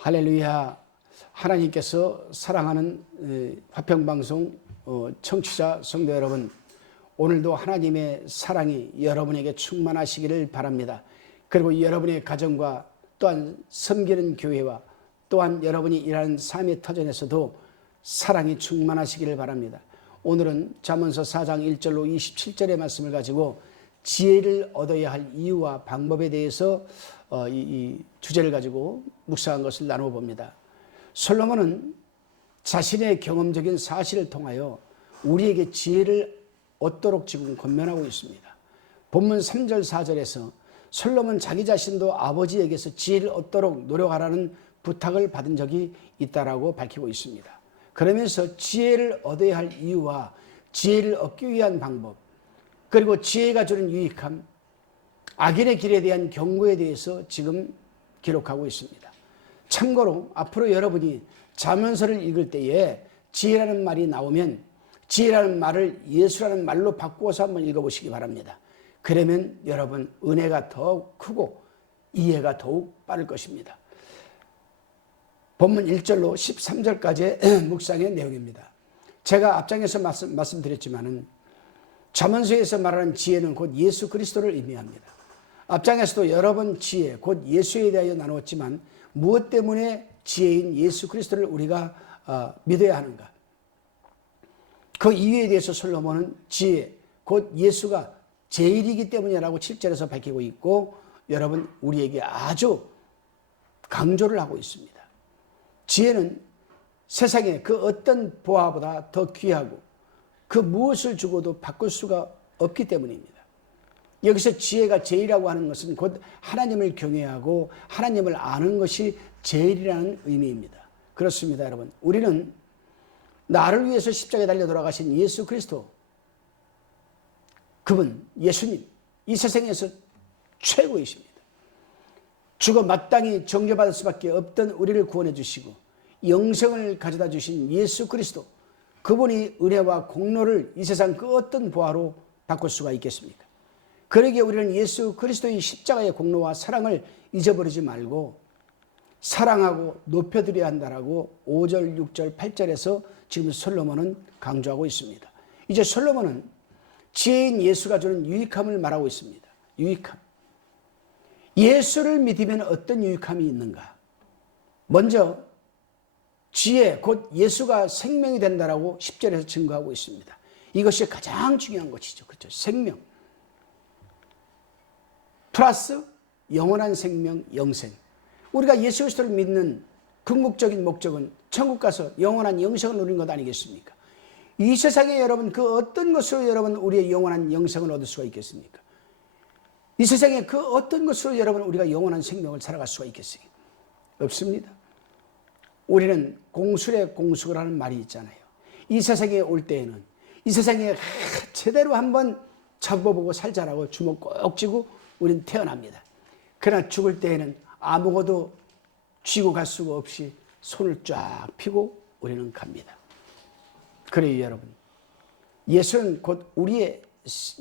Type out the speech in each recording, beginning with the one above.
할렐루야. 하나님께서 사랑하는 에, 화평방송 어, 청취자 성도 여러분, 오늘도 하나님의 사랑이 여러분에게 충만하시기를 바랍니다. 그리고 여러분의 가정과 또한 섬기는 교회와 또한 여러분이 일하는 삶의 터전에서도 사랑이 충만하시기를 바랍니다. 오늘은 잠언서 4장 1절로 27절의 말씀을 가지고 지혜를 얻어야 할 이유와 방법에 대해서 어, 이, 이 주제를 가지고 묵상한 것을 나누어 봅니다. 솔로몬은 자신의 경험적인 사실을 통하여 우리에게 지혜를 얻도록 지금 권면하고 있습니다. 본문 3절 4절에서 솔로몬 자기 자신도 아버지에게서 지혜를 얻도록 노력하라는 부탁을 받은 적이 있다라고 밝히고 있습니다. 그러면서 지혜를 얻어야 할 이유와 지혜를 얻기 위한 방법, 그리고 지혜가 주는 유익함, 악인의 길에 대한 경고에 대해서 지금 기록하고 있습니다. 참고로 앞으로 여러분이 자문서를 읽을 때에 지혜라는 말이 나오면 지혜라는 말을 예수라는 말로 바꾸어서 한번 읽어보시기 바랍니다. 그러면 여러분 은혜가 더욱 크고 이해가 더욱 빠를 것입니다. 본문 1절로 13절까지의 묵상의 내용입니다. 제가 앞장에서 말씀, 말씀드렸지만은 자문서에서 말하는 지혜는 곧 예수 그리스도를 의미합니다. 앞장에서도 여러 번 지혜, 곧 예수에 대하여 나누었지만 무엇 때문에 지혜인 예수 그리스도를 우리가 어, 믿어야 하는가? 그 이유에 대해서 솔로몬은 지혜, 곧 예수가 제일이기 때문이라고 7절에서 밝히고 있고 여러분 우리에게 아주 강조를 하고 있습니다. 지혜는 세상에 그 어떤 보화보다 더 귀하고 그 무엇을 주고도 바꿀 수가 없기 때문입니다. 여기서 지혜가 제일이라고 하는 것은 곧 하나님을 경외하고 하나님을 아는 것이 제일이라는 의미입니다. 그렇습니다, 여러분. 우리는 나를 위해서 십자가에 달려 돌아가신 예수 그리스도 그분 예수님 이 세상에서 최고이십니다. 죽어 마땅히 정죄받을 수밖에 없던 우리를 구원해 주시고 영생을 가져다 주신 예수 그리스도 그분이 은혜와 공로를 이 세상 그 어떤 보화로 바꿀 수가 있겠습니까? 그러기에 우리는 예수 그리스도의 십자가의 공로와 사랑을 잊어버리지 말고 사랑하고 높여드려야 한다라고 5절, 6절, 8절에서 지금 솔로몬은 강조하고 있습니다. 이제 솔로몬은 지혜인 예수가 주는 유익함을 말하고 있습니다. 유익함. 예수를 믿으면 어떤 유익함이 있는가? 먼저 지혜 곧 예수가 생명이 된다라고 10절에서 증거하고 있습니다. 이것이 가장 중요한 것이죠. 그렇죠? 생명. 플러스 영원한 생명, 영생. 우리가 예수 그리스도를 믿는 궁극적인 목적은 천국 가서 영원한 영생을 누리는 것 아니겠습니까? 이 세상에 여러분 그 어떤 것으로 여러분 우리의 영원한 영생을 얻을 수가 있겠습니까? 이 세상에 그 어떤 것으로 여러분 우리가 영원한 생명을 살아갈 수가 있겠어요? 없습니다. 우리는 공술의 공수라는 말이 있잖아요. 이 세상에 올 때에는 이 세상에 제대로 한번 잡아보고 살자라고 주먹 꼭 쥐고 우리는 태어납니다. 그러나 죽을 때에는 아무것도 쥐고 갈 수가 없이 손을 쫙 펴고 우리는 갑니다. 그래요, 여러분. 예수는 곧 우리의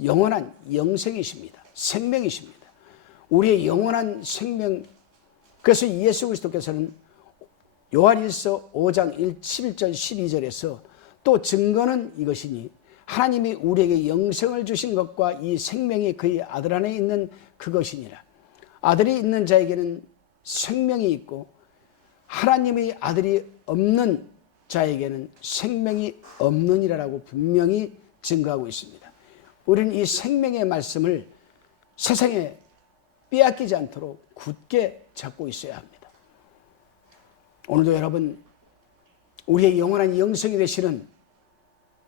영원한 영생이십니다. 생명이십니다. 우리의 영원한 생명. 그래서 예수 그리스도께서는 요한일서 5장 1, 11절 12절에서 또 증거는 이것이니 하나님이 우리에게 영생을 주신 것과 이 생명이 그의 아들 안에 있는 그것이니라. 아들이 있는 자에게는 생명이 있고 하나님의 아들이 없는 자에게는 생명이 없느니라라고 분명히 증거하고 있습니다. 우리는 이 생명의 말씀을 세상에 빼앗기지 않도록 굳게 잡고 있어야 합니다. 오늘도 여러분 우리의 영원한 영성이 되시는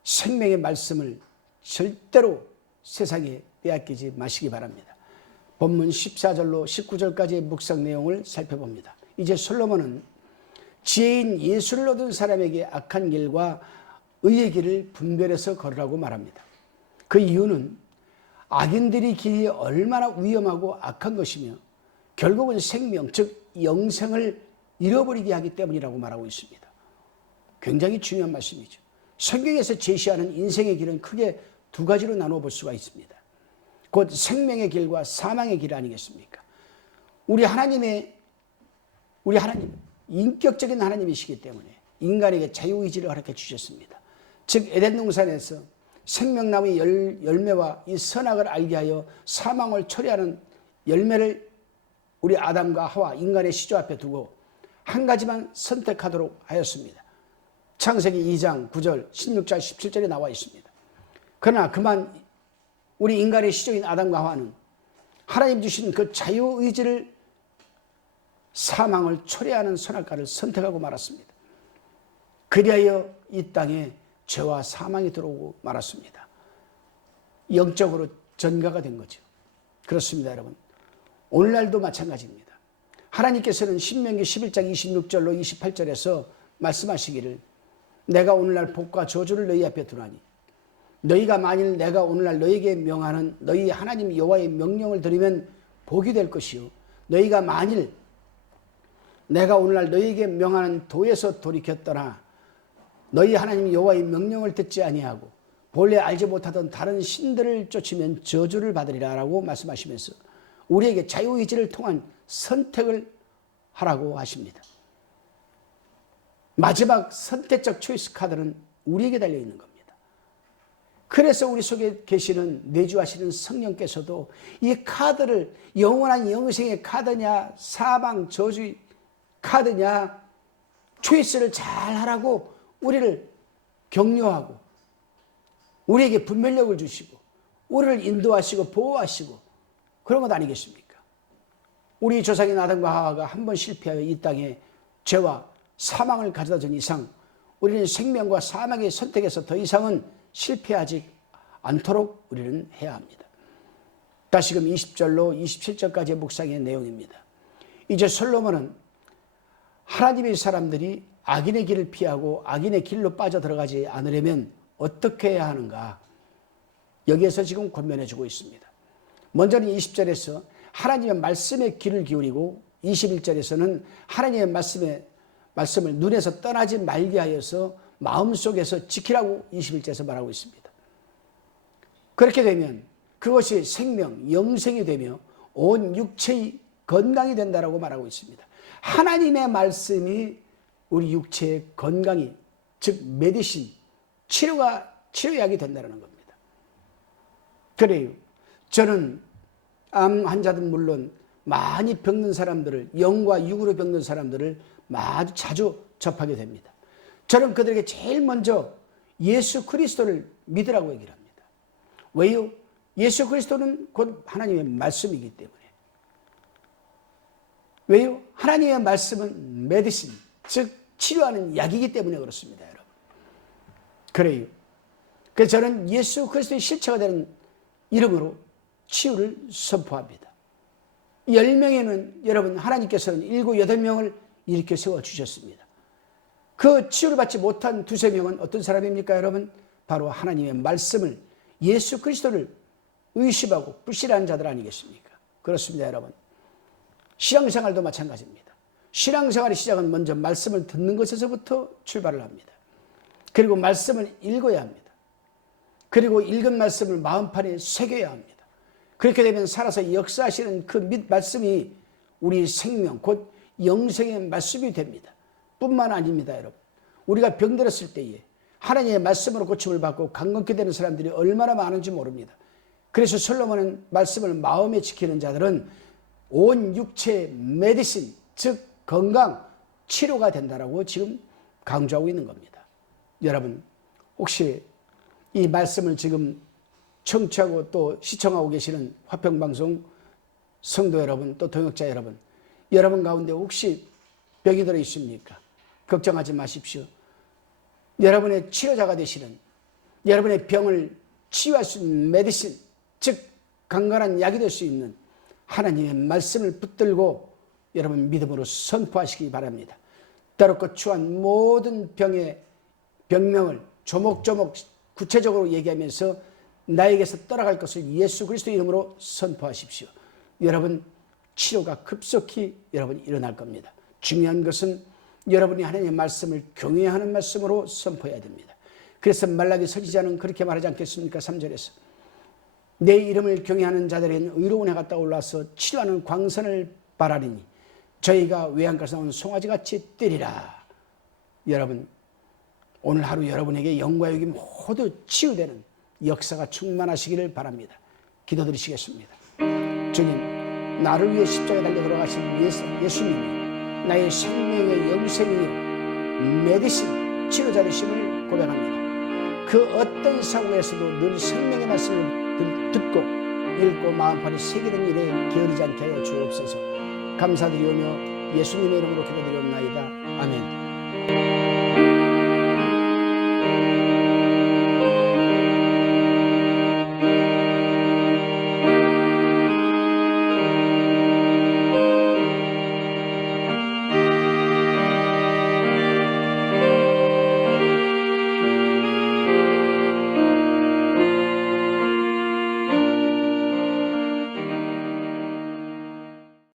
생명의 말씀을 절대로 세상에 빼앗기지 마시기 바랍니다. 본문 14절로 19절까지의 묵상 내용을 살펴봅니다. 이제 솔로몬은 지혜인 예수를 얻은 사람에게 악한 길과 의의 길을 분별해서 걸으라고 말합니다. 그 이유는 악인들이 길이 얼마나 위험하고 악한 것이며 결국은 생명, 즉 영생을 잃어버리게 하기 때문이라고 말하고 있습니다. 굉장히 중요한 말씀이죠. 성경에서 제시하는 인생의 길은 크게 두 가지로 나눠 볼 수가 있습니다. 곧 생명의 길과 사망의 길 아니겠습니까? 우리 하나님의 우리 하나님 인격적인 하나님이시기 때문에 인간에게 자유의지를 허락해 주셨습니다. 즉 에덴 동산에서 생명나무의 열, 열매와 이 선악을 알게 하여 사망을 초래하는 열매를 우리 아담과 하와 인간의 시조 앞에 두고 한 가지만 선택하도록 하였습니다. 창세기 2장 9절, 16절, 17절에 나와 있습니다. 그러나 그만 우리 인간의 시조인 아담과 하와는 하나님 주신 그 자유의지를 사망을 초래하는 선악과를 선택하고 말았습니다. 그리하여 이 땅에 죄와 사망이 들어오고 말았습니다. 영적으로 전가가 된 거죠. 그렇습니다, 여러분. 오늘날도 마찬가지입니다. 하나님께서는 신명기 11장 26절로 28절에서 말씀하시기를 내가 오늘날 복과 저주를 너희 앞에 두나니 너희가 만일 내가 오늘날 너희에게 명하는 너희 하나님 여호와의 명령을 들으면 복이 될 것이요 너희가 만일 내가 오늘날 너희에게 명하는 도에서 돌이켰더나 너희 하나님 여호와의 명령을 듣지 아니하고 본래 알지 못하던 다른 신들을 쫓으면 저주를 받으리라라고 말씀하시면서 우리에게 자유의지를 통한 선택을 하라고 하십니다. 마지막 선택적 초이스 카드는 우리에게 달려 있는 겁니다. 그래서 우리 속에 계시는 내주하시는 성령께서도 이 카드를 영원한 영생의 카드냐 사방 저주의 카드냐 초이스를 잘 하라고 우리를 격려하고 우리에게 분별력을 주시고 우리를 인도하시고 보호하시고 그런 것 아니겠습니까? 우리 조상인 아담과 하와가 한 번 실패하여 이 땅에 죄와 사망을 가져다 준 이상 우리는 생명과 사망의 선택에서 더 이상은 실패하지 않도록 우리는 해야 합니다. 다시금 20절로 27절까지의 묵상의 내용입니다. 이제 솔로몬은 하나님의 사람들이 악인의 길을 피하고 악인의 길로 빠져들어가지 않으려면 어떻게 해야 하는가? 여기에서 지금 권면해 주고 있습니다. 먼저는 20절에서 하나님의 말씀에 귀를 기울이고 21절에서는 하나님의 말씀에 말씀을 눈에서 떠나지 말게 하여서 마음속에서 지키라고 21절에서 말하고 있습니다. 그렇게 되면 그것이 생명, 영생이 되며 온 육체의 건강이 된다라고 말하고 있습니다. 하나님의 말씀이 우리 육체의 건강이 즉 메디신 치료가 치료약이 된다는 겁니다. 그래요. 저는 암 환자들 물론 많이 병든 사람들을 영과 육으로 병든 사람들을 아주 자주 접하게 됩니다. 저는 그들에게 제일 먼저 예수 그리스도를 믿으라고 얘기를 합니다. 왜요? 예수 그리스도는 곧 하나님의 말씀이기 때문에. 왜요? 하나님의 말씀은 메디신, 즉 치료하는 약이기 때문에 그렇습니다, 여러분. 그래요. 그래서 저는 예수 그리스도의 실체가 되는 이름으로 치유를 선포합니다. 10명에는 여러분 하나님께서는 7, 8명을 일으켜 세워 주셨습니다. 그 치유를 받지 못한 두세 명은 어떤 사람입니까, 여러분? 바로 하나님의 말씀을 예수 그리스도를 의심하고 불신하는 자들 아니겠습니까? 그렇습니다, 여러분. 신앙생활도 마찬가지입니다. 신앙생활의 시작은 먼저 말씀을 듣는 것에서부터 출발을 합니다. 그리고 말씀을 읽어야 합니다. 그리고 읽은 말씀을 마음판에 새겨야 합니다. 그렇게 되면 살아서 역사하시는 그 말씀이 우리 생명, 곧 영생의 말씀이 됩니다. 뿐만 아닙니다, 여러분. 우리가 병들었을 때에 하나님의 말씀으로 고침을 받고 강건케 되는 사람들이 얼마나 많은지 모릅니다. 그래서 솔로몬은 말씀을 마음에 지키는 자들은 온 육체 메디신, 즉 건강, 치료가 된다라고 지금 강조하고 있는 겁니다. 여러분, 혹시 이 말씀을 지금 청취하고 또 시청하고 계시는 화평방송 성도 여러분, 또 동역자 여러분, 여러분 가운데 혹시 병이 들어 있습니까? 걱정하지 마십시오. 여러분의 치료자가 되시는 여러분의 병을 치유할 수 있는 메디신, 즉 강건한 약이 될 수 있는 하나님의 말씀을 붙들고 여러분 믿음으로 선포하시기 바랍니다. 따로 거추한 모든 병의 병명을 조목조목 구체적으로 얘기하면서 나에게서 떠나갈 것을 예수 그리스도 이름으로 선포하십시오. 여러분 치료가 급속히 여러분 일어날 겁니다. 중요한 것은 여러분이 하나님의 말씀을 경외하는 말씀으로 선포해야 됩니다. 그래서 말라기 서지자는 그렇게 말하지 않겠습니까? 3절에서 내 이름을 경외하는 자들은 의로운 해가 떠올라서 치료하는 광선을 바라리니 저희가 외양가서 나온 송아지같이 뛰리라. 여러분 오늘 하루 여러분에게 영과 욕이 모두 치유되는 역사가 충만하시기를 바랍니다. 기도드리시겠습니다. 주님, 나를 위해 십자가에 달려 돌아가신 예수, 예수님이 나의 생명의 영생이요 메디신 치료자 되심을 고백합니다. 그 어떤 상황에서도 늘 생명의 말씀을 듣고 읽고 마음판에 새기는 일에 게으르지 않게 하여 주옵소서. 감사드리오며 예수님의 이름으로 기도드리옵나이다. 아멘.